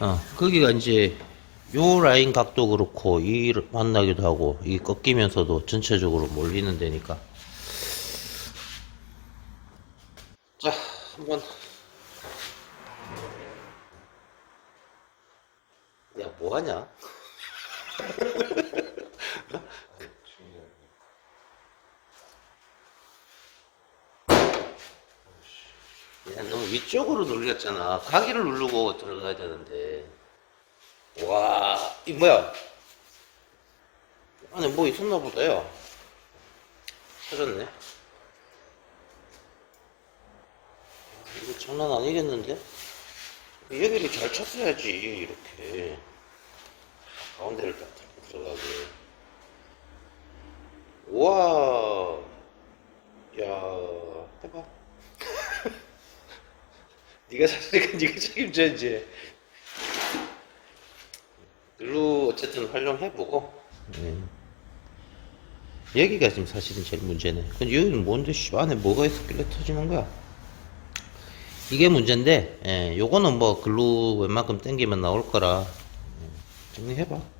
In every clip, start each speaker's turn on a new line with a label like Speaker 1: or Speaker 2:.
Speaker 1: 어, 거기가 이제 요 라인 각도 그렇고 이 만나기도 하고 이 꺾이면서도 전체적으로 몰리는 데니까. 자 한번. 야 뭐하냐 야, 너무 위쪽으로 눌렸잖아. 가기를 누르고 들어가야 되는데. 와, 이 뭐야? 안에 뭐 있었나 보다요. 터졌네. 이거 장난 아니겠는데? 여기를 잘 쳤어야지, 이렇게. 가운데를 딱 들어가게. 와, 야, 해봐. 네가 샀으니까 네가 책임져 이제. 글루 어쨌든 활용해보고. 네. 여기가 지금 사실은 제일 문제네. 근데 여기는 뭔데 씨 안에 뭐가 있었길래 터지는 거야? 이게 문제인데, 예, 요거는 뭐 글루 웬만큼 당기면 나올 거라 예, 정리해봐.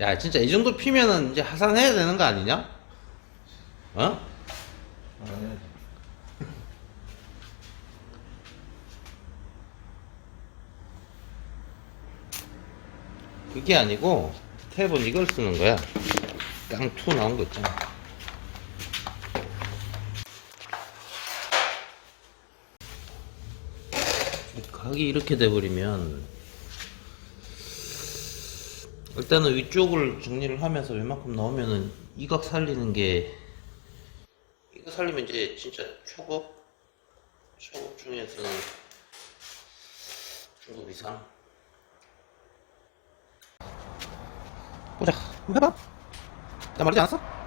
Speaker 1: 야, 진짜 이 정도 피면은 이제 하산해야 되는 거 아니냐? 어? 그게 아니고 탭은 이걸 쓰는 거야. 깡투 나온 거 있잖아. 각이 이렇게 돼버리면 일단은 위쪽을 정리를 하면서 웬만큼 넣으면은 이각 살리는 게 이거 살리면 이제 진짜 초급? 초급 중에서는 중급 이상? 보자. 한번 해봐. 나 말하지 않았어?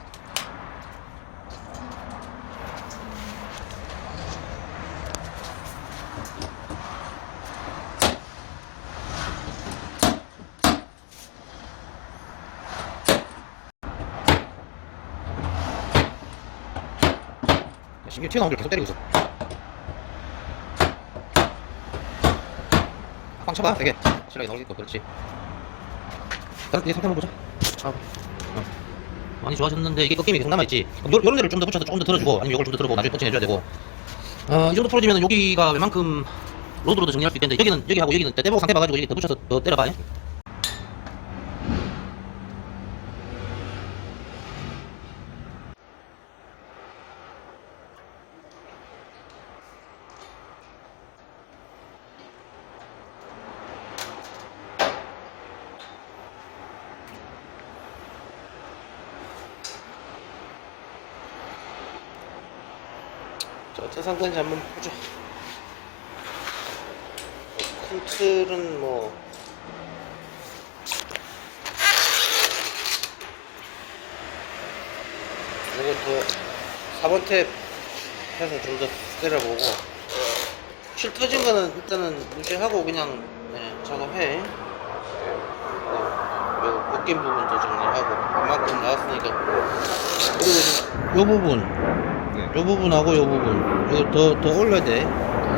Speaker 1: 신경 튀어나온 줄 계속 때리고 있어. 빵 쳐봐 되게. 실력이 거 그렇지. 다른 네 상태 한번 보자. 아, 어. 많이 좋아졌는데 이게 꺾임이 계속 남아있지. 그럼 요, 요런 데를 좀 더 붙여서 조금 더 들어주고 아니면 요걸 좀 더 들어보고 나중에 터치해줘야 되고. 어, 이 정도 풀어지면 여기가 웬만큼 로드로도 정리할 수 있겠는데 여기는 여기하고 여기는 떼보고 상태 봐가지고 여기 더 붙여서 더 때려봐 예? 자, 상태인지 한번 보자. 어, 큰 틀은 뭐. 이것도 4번 탭 해서 좀 더 때려보고. 실 터진 거는 일단은 무시하고 그냥 네, 작업해. 네, 요 벗긴 부분도 정리하고. 이만큼 나왔으니까. 그리고 요 부분.
Speaker 2: 네.
Speaker 1: 요 부분하고 요 부분 이거 더, 더 올려야 돼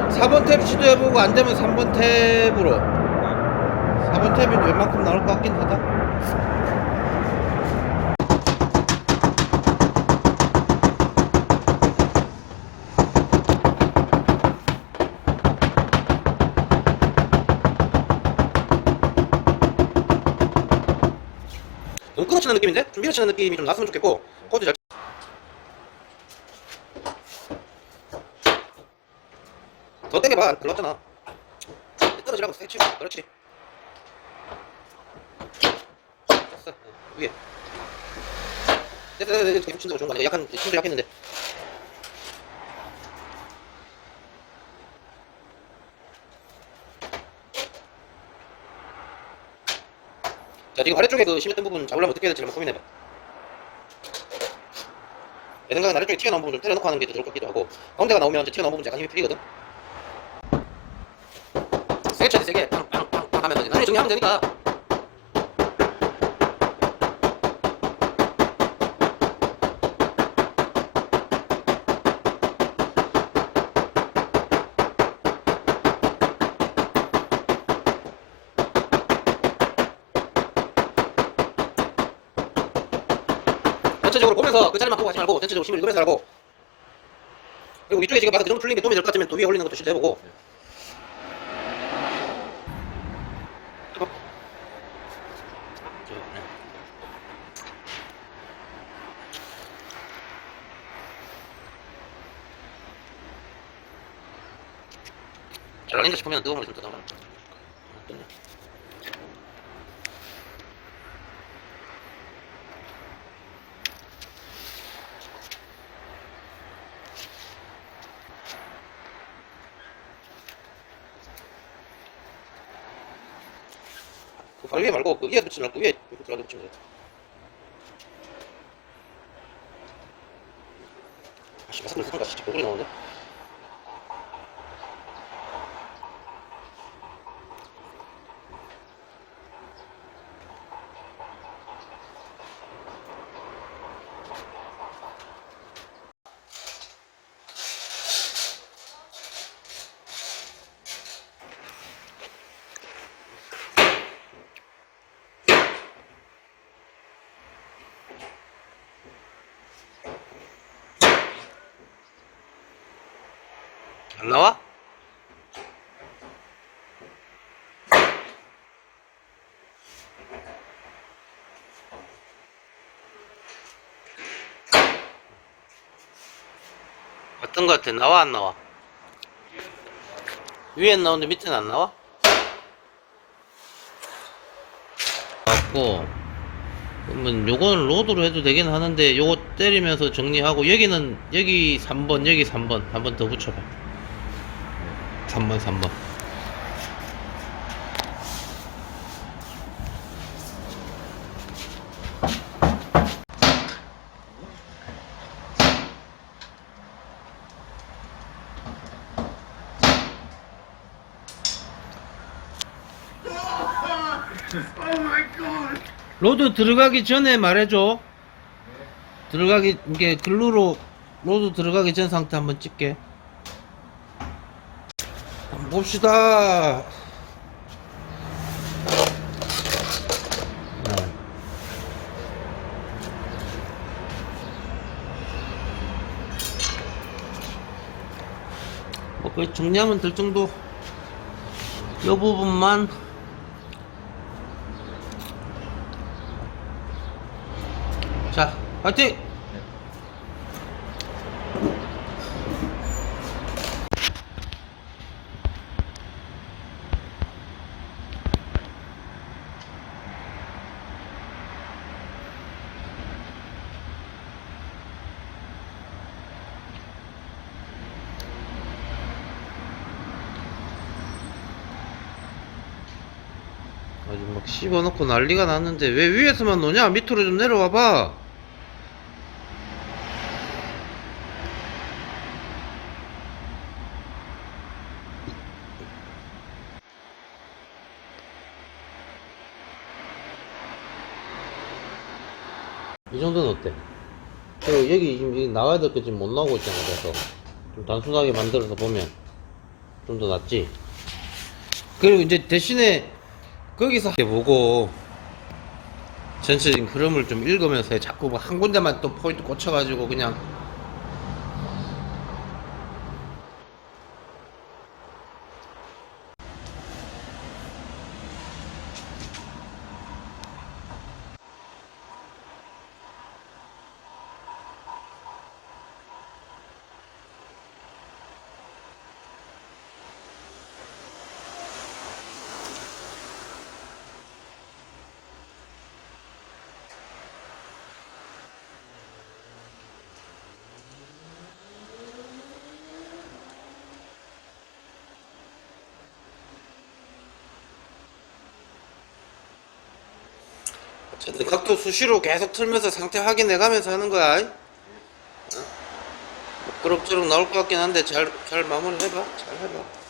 Speaker 1: 4번 탭 시도해보고 안되면 3번 탭으로 4번 탭이 웬만큼 나올 것 같긴 하다 너무 끊어치는 느낌인데? 좀 밀어치는 느낌이 좀 났으면 좋겠고 코드 잘 더 당겨봐. 들어왔잖아. 떨어지라고 세 치고. 그렇지. 됐어. 어, 위에 됐어 됐어. 친다고 좋은 거 아니야? 약간 힘도 약했는데. 자 지금 아래쪽에 그 심했던 부분 잡으려면 어떻게 해야 될지 한번 고민해봐. 내 생각엔 아래쪽에 튀어나온 부분 좀 때려놓고 하는 게 더 좋을 것 같기도 하고 가운데가 나오면 튀어나온 부분 약간 힘이 풀리거든 세게 쳐야 돼 세게 빵빵빵빵 하면서 나중에 정리하면 되니까. 전체적으로 보면서 그 자리만 보고 하지 말고 전체적으로 힘을 읽으면서 하고 그리고 위쪽에 지금 봐서 그 정도 풀리는 게 도움이 될 것 같으면 또 위에 올리는 것도 실수해보고 잘 아닌가 싶으면 좀 떠나가 그발 위에 말고 그 위에 붙이지 말고 위에 이렇게 들어가 붙이면 돼. 아씨 마스크를 쓰니까 진짜 얼굴이 나오는데. 안 나와? 어떤 것 같아? 나와 안 나와? 위엔 나오는데 밑에는 안 나와? 맞고 그러면 요거는 로드로 해도 되긴 하는데 요거 때리면서 정리하고 여기는 여기 3번 여기 3번 한 번 더 붙여봐 3번 3번. 로드 들어가기 전에 말해줘. 들어가기 이게 글루로 로드 들어가기 전 상태 한번 찍게 봅시다. 네. 뭐 거의 정리하면 될 정도. 이 부분만. 자 화이팅 아주 막 씹어놓고 난리가 났는데 왜 위에서만 노냐? 밑으로 좀 내려와 봐. 이 정도는 어때? 그리고 여기 지금 여기 나와야 될거 지금 못 나오고 있잖아. 그래서 좀 단순하게 만들어서 보면 좀 더 낫지? 그리고 이제 대신에 거기서 이렇게 보고 전체적인 흐름을 좀 읽으면서 자꾸 뭐 한 군데만 또 포인트 꽂혀가지고 그냥 어쨌든 각도 수시로 계속 틀면서 상태 확인해 가면서 하는 거야. 어? 뭐 그럭저럭 나올 것 같긴 한데 잘, 잘 마무리 해봐. 잘 해봐.